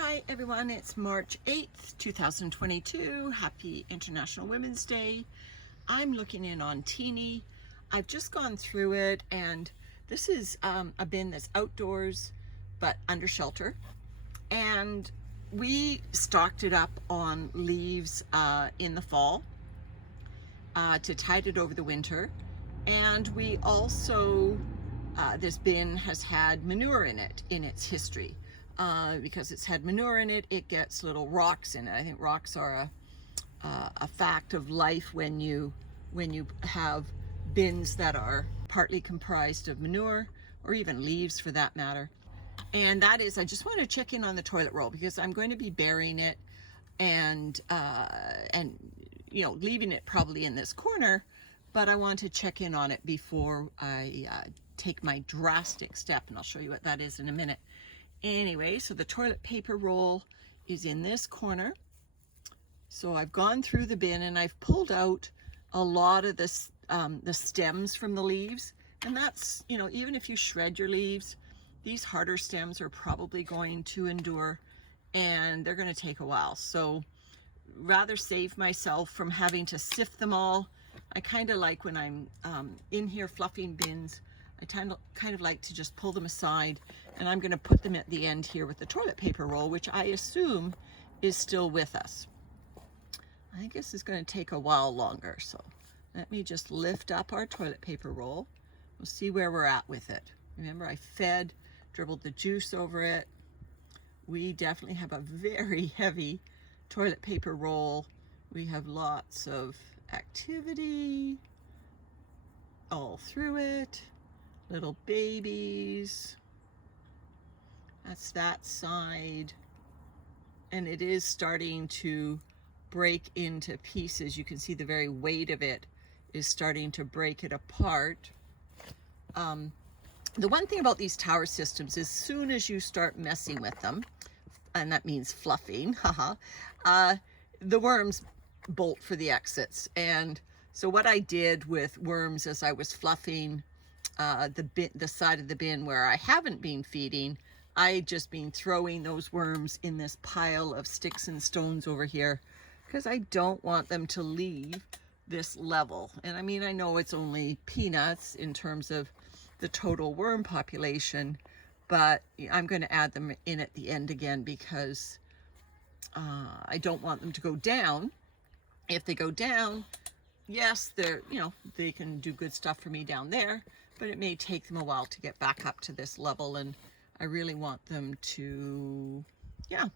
Hi everyone, it's March 8th, 2022. Happy International Women's Day. I'm looking in on Teenie. I've just gone through it, and this is a bin that's outdoors but under shelter. And we stocked it up on leaves in the fall to tide it over the winter. And we also, this bin has had manure in it in its history. Because it's had manure in it, it gets little rocks in it. I think rocks are a fact of life when you have bins that are partly comprised of manure, or even leaves for that matter. And that is, I just want to check in on the toilet roll because I'm going to be burying it and you know, leaving it probably in this corner, but I want to check in on it before I take my drastic step, and I'll show you what that is in a minute. Anyway, so the toilet paper roll is in this corner. So I've gone through the bin and I've pulled out a lot of this, the stems from the leaves. And that's, you know, even if you shred your leaves, these harder stems are probably going to endure and they're going to take a while. So rather save myself from having to sift them all. I kind of like when I'm in here fluffing bins, I kind of like to just pull them aside, and I'm going to put them at the end here with the toilet paper roll, which I assume is still with us. I think this is going to take a while longer, so let me just lift up our toilet paper roll. We'll see where we're at with it. Remember, I dribbled the juice over it. We definitely have a very heavy toilet paper roll. We have lots of activity all through it. Little babies. That's that side. And it is starting to break into pieces. You can see the very weight of it is starting to break it apart. The one thing about these tower systems is as soon as you start messing with them, and that means fluffing, the worms bolt for the exits. And so what I did with worms as I was fluffing the side of the bin where I haven't been feeding, I just been throwing those worms in this pile of sticks and stones over here because I don't want them to leave this level. And I mean, I know it's only peanuts in terms of the total worm population, but I'm going to add them in at the end again because I don't want them to go down. If they go down, yes, they're, you know, they can do good stuff for me down there, but it may take them a while to get back up to this level, and I really want them to, yeah,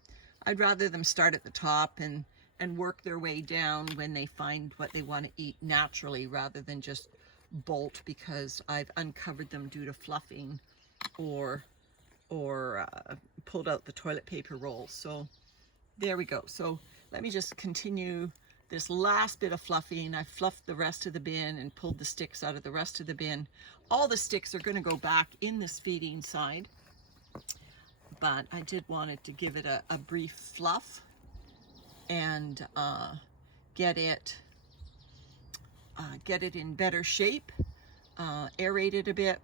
I'd rather them start at the top and work their way down when they find what they want to eat naturally, rather than just bolt because I've uncovered them due to fluffing or pulled out the toilet paper roll. So there we go. So let me just continue this last bit of fluffing. I fluffed the rest of the bin and pulled the sticks out of the rest of the bin. All the sticks are going to go back in this feeding side, but I did want it to give it a brief fluff and get it in better shape, aerate it a bit.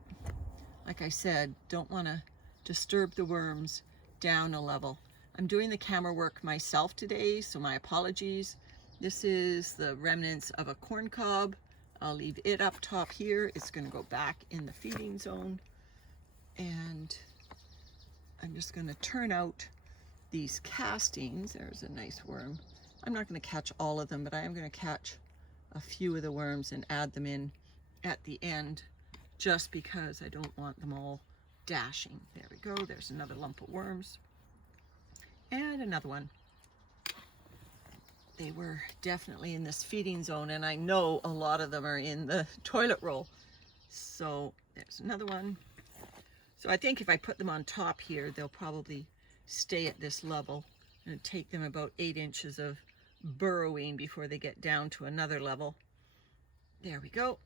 Like I said, don't want to disturb the worms down a level. I'm doing the camera work myself today, so my apologies. This is the remnants of a corn cob. I'll leave it up top here. It's going to go back in the feeding zone. And I'm just going to turn out these castings. There's a nice worm. I'm not going to catch all of them, but I am going to catch a few of the worms and add them in at the end, just because I don't want them all dashing. There we go. There's another lump of worms. And another one. They were definitely in this feeding zone, and I know a lot of them are in the toilet roll. So there's another one. So I think if I put them on top here, they'll probably stay at this level. It'll take them about 8 inches of burrowing before they get down to another level. There we go.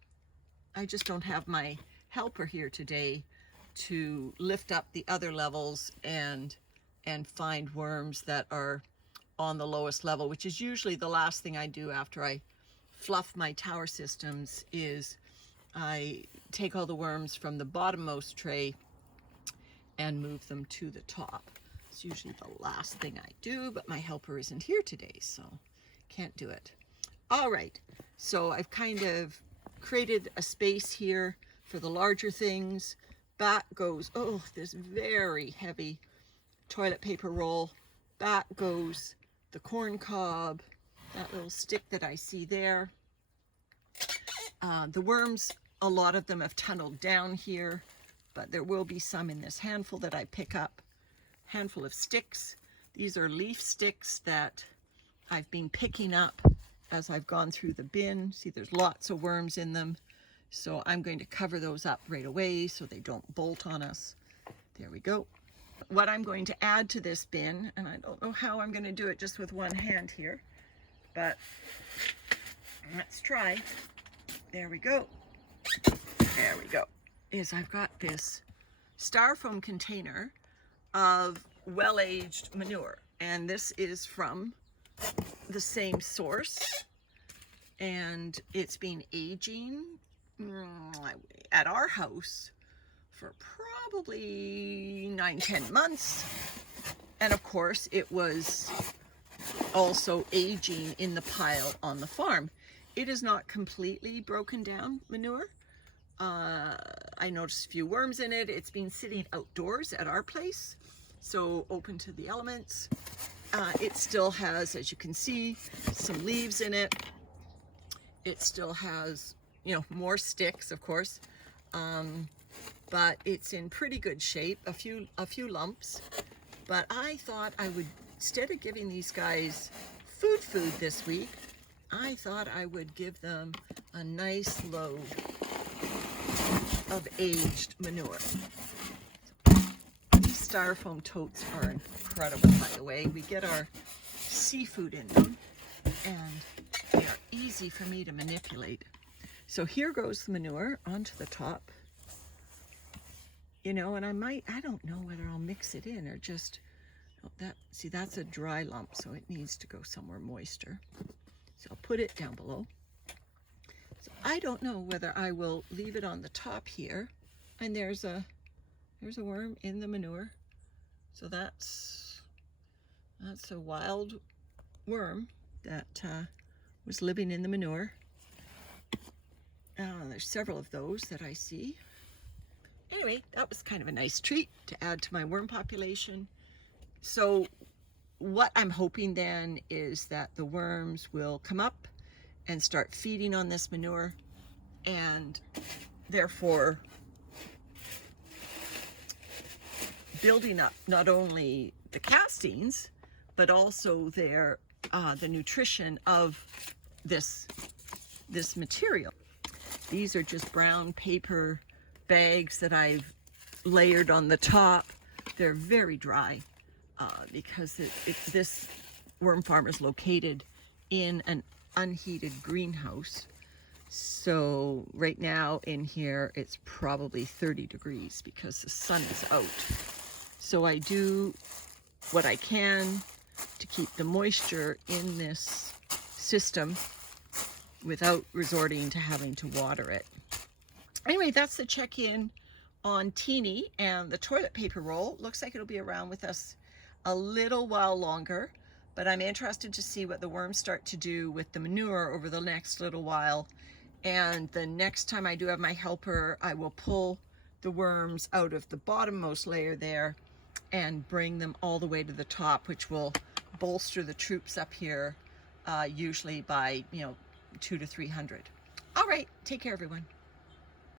I just don't have my helper here today to lift up the other levels and find worms that are on the lowest level, which is usually the last thing I do after I fluff my tower systems. Is I take all the worms from the bottommost tray and move them to the top. It's usually the last thing I do, but my helper isn't here today, so can't do it. All right, so I've kind of created a space here for the larger things. Back goes, oh, this very heavy toilet paper roll. Back goes the corn cob, that little stick that I see there. The worms, a lot of them have tunneled down here, but there will be some in this handful that I pick up. Handful of sticks. These are leaf sticks that I've been picking up as I've gone through the bin. See, there's lots of worms in them. So I'm going to cover those up right away so they don't bolt on us. There we go. What I'm going to add to this bin, and I don't know how I'm going to do it just with one hand here, but let's try. There we go. There we go. Is I've got this styrofoam container of well-aged manure, and this is from the same source, and it's been aging at our house for probably 9-10 months, and of course it was also aging in the pile on the farm. It is not completely broken down manure. I noticed a few worms in it. It's been sitting outdoors at our place, so open to the elements. It still has, as you can see, some leaves in it. It still has, you know, more sticks, of course, but it's in pretty good shape. A few lumps. But I thought I would, instead of giving these guys food this week, I thought I would give them a nice load of aged manure. These styrofoam totes are incredible, by the way. We get our seafood in them, and they are easy for me to manipulate. So here goes the manure onto the top. You know, and I don't know whether I'll mix it in or just, see, that's a dry lump, so it needs to go somewhere moister. So I'll put it down below. So I don't know whether I will leave it on the top here, and there's a worm in the manure. So that's a wild worm that was living in the manure. There's several of those that I see. Anyway, that was kind of a nice treat to add to my worm population. So what I'm hoping then is that the worms will come up and start feeding on this manure, and therefore building up not only the castings, but also their the nutrition of this material. These are just brown paper bags that I've layered on the top. They're very dry because this worm farm is located in an unheated greenhouse. So right now in here it's probably 30 degrees because the sun is out. So I do what I can to keep the moisture in this system without resorting to having to water it. Anyway, that's the check-in on Teenie, and the toilet paper roll looks like it'll be around with us a little while longer, but I'm interested to see what the worms start to do with the manure over the next little while. And the next time I do have my helper, I will pull the worms out of the bottommost layer there and bring them all the way to the top, which will bolster the troops up here, usually by 200 to 300. All right, take care, everyone.